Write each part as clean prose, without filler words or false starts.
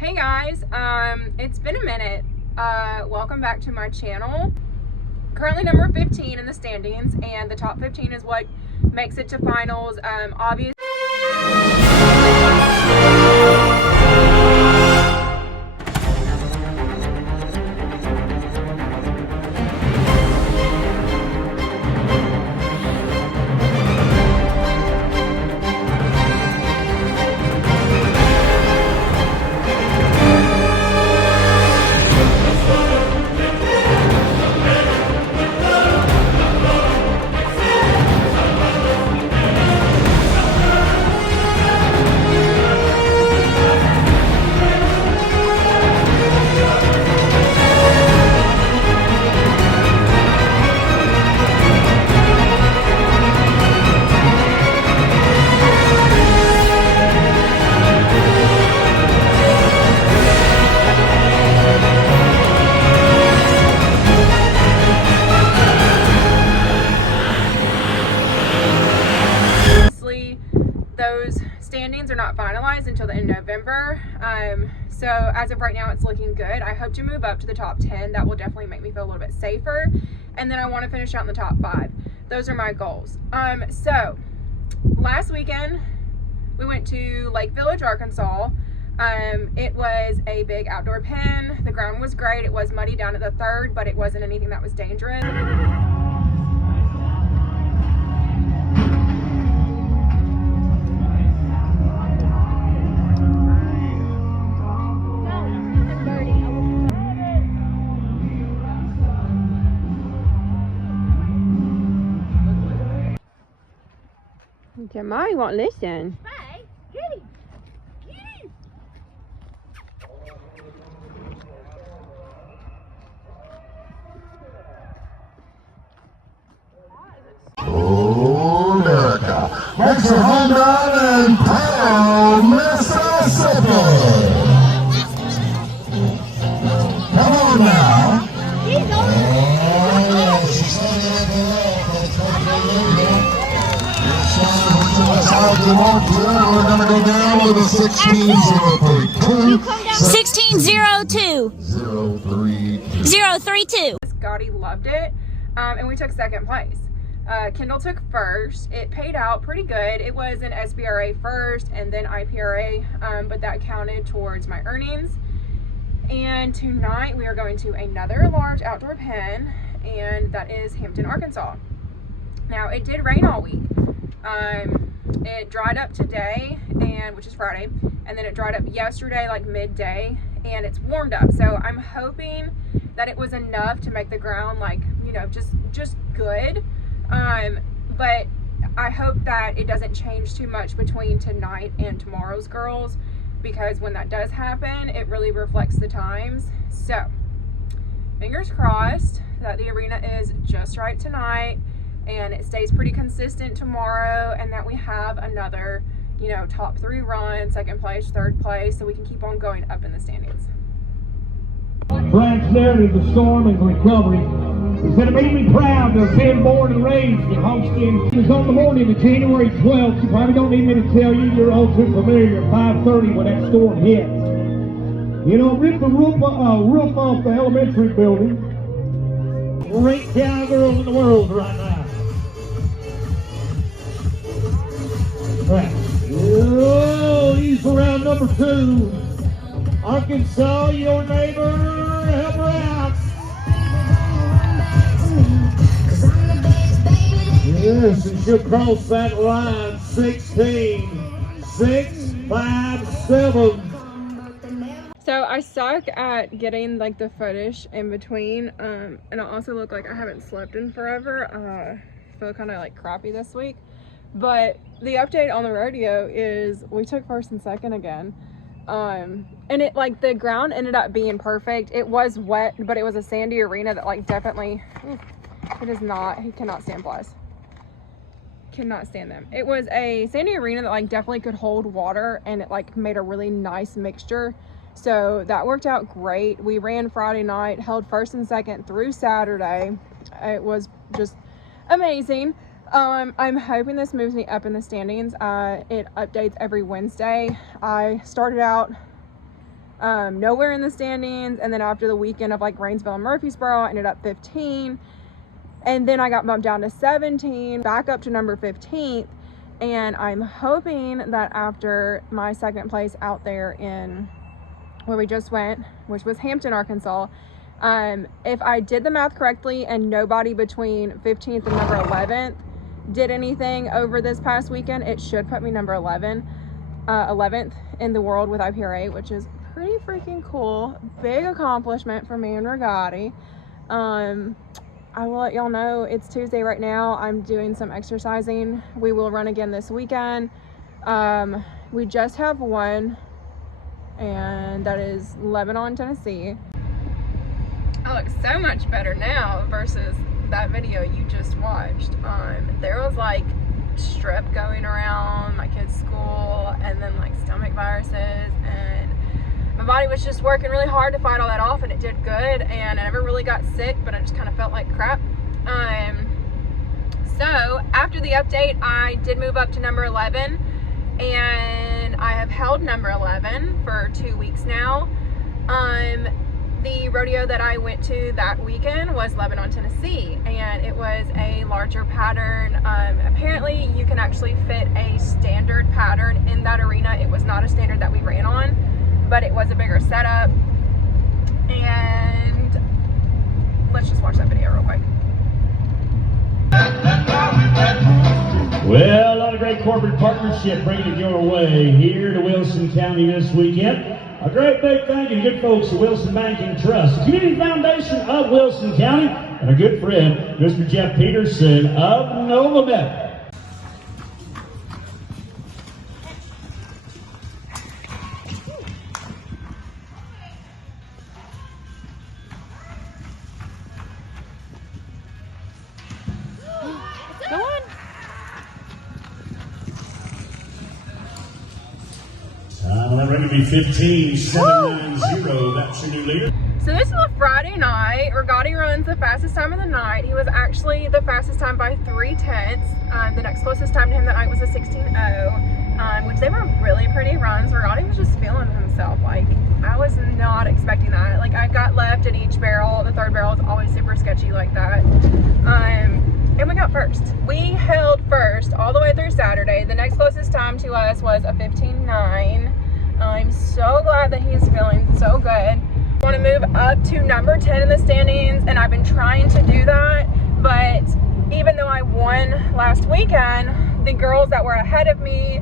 Hey guys, it's been a minute. Welcome back to my channel. Currently number 15 in the standings, and the top 15 is what makes it to finals. Obviously those standings are not finalized until the end of November. So as of right now, it's looking good. I hope to move up to the top 10. That will definitely make me feel a little bit safer. And then I want to finish out in the top 5. Those are my goals. So last weekend, we went to Lake Village, Arkansas. It was a big outdoor pen. The ground was great. It was muddy down at the third, but it wasn't anything that was dangerous. Jamal won't listen. Hey, get him! Get him! Oh, America makes her home run in Pearl, Mississippi. Come on now. He's on it! Oh, she's standing up the wall for the 23 We're going to go down with a 16-032. 16-02. 032. Scotty loved it, and we took second place. Kendall took first. It paid out pretty good. It was an SBRA first and then IPRA, but that counted towards my earnings. And tonight we are going to another large outdoor pen, and that is Hampton, Arkansas. Now, it did rain all week. It dried up today, and which is Friday, and then it dried up yesterday, like midday, and it's warmed up. So I'm hoping that it was enough to make the ground, like, you know, just good. But I hope that it doesn't change too much between tonight and tomorrow's girls, because when that does happen, it really reflects the times. So fingers crossed that the arena is just right tonight, and it stays pretty consistent tomorrow, and that we have another, you know, top 3 run, second place, third place, so we can keep on going up in the standings. Frank's narrative of the storm and recovery is that it made me proud to have been born and raised in Homestead. It was on the morning of January 12th. You probably don't need me to tell you, you're all too familiar, at 5:30 when that storm hit. You know, ripped the roof off the elementary building. Great cowgirls in the world right now. Right. Oh, he's for round number 2. Arkansas, your neighbor, help her out. Yes, and she'll cross that line. 16, 6, 5, 7. So I suck at getting like the footage in between, and I also look like I haven't slept in forever. I feel kind of like crappy this week. But the update on the rodeo is we took first and second again. And it, like, the ground ended up being perfect. It was wet, but it was a sandy arena that, like, definitely, it is not, he cannot stand flies. Cannot stand them. It was a sandy arena that, like, definitely could hold water, and it, like, made a really nice mixture. So that worked out great. We ran Friday night, held first and second through Saturday. It was just amazing. I'm hoping this moves me up in the standings. It updates every Wednesday. I started out nowhere in the standings. And then after the weekend of like Rainsville and Murfreesboro, I ended up 15. And then I got bumped down to 17, back up to number 15th. And I'm hoping that after my second place out there in where we just went, which was Hampton, Arkansas, if I did the math correctly and nobody between 15th and number 11th did anything over this past weekend, it should put me number 11th in the world with IPRA, which is pretty freaking cool. Big accomplishment for me and Regati. I will let y'all know it's Tuesday right now. I'm doing some exercising. We will run again this weekend. We just have one, and that is Lebanon, Tennessee. I look so much better now versus that video you just watched. There was like strep going around my kids' school, and then like stomach viruses, and my body was just working really hard to fight all that off, and it did good, and I never really got sick, but I just kind of felt like crap. So after the update, I did move up to number 11, and I have held number 11 for 2 weeks now. The rodeo that I went to that weekend was Lebanon, Tennessee, and it was a larger pattern. Apparently you can actually fit a standard pattern in that arena. It was not a standard that we ran on, but it was a bigger setup. And let's just watch that video real quick. Well, a lot of great corporate partnership bringing it your way here to Wilson County this weekend. A great big thank you to good folks at Wilson Bank and Trust, the Community Foundation of Wilson County, and our good friend, Mr. Jeff Peterson of Nova Met. Go on. Ready to be 15.790. That's your new leader. So this is a Friday night. Regati runs the fastest time of the night. He was actually the fastest time by 3/10. The next closest time to him that night was a 16:0, which they were really pretty runs. Regati was just feeling himself. Like, I was not expecting that. Like, I got left at each barrel. The third barrel is always super sketchy like that. And we got first. We held first all the way through Saturday. The next closest time to us was a 15:9. I'm so glad that he's feeling so good. I want to move up to number 10 in the standings, and I've been trying to do that, but even though I won last weekend, the girls that were ahead of me,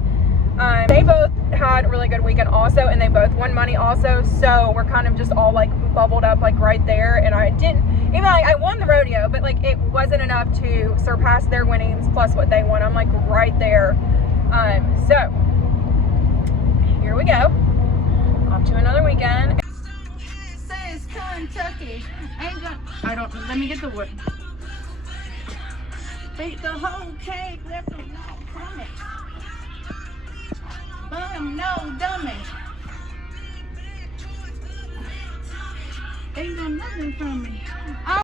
they both had a really good weekend also, and they both won money also, so we're kind of just all like bubbled up like right there. And I didn't, even like I won the rodeo, but like it wasn't enough to surpass their winnings plus what they won. I'm like right there. So here we go, off to another weekend. Says Kentucky. Ain't gonna, I don't, let me get the wood. Take the whole cake, left them no crummy. Bum, no dummy. Ain't got nothing from me.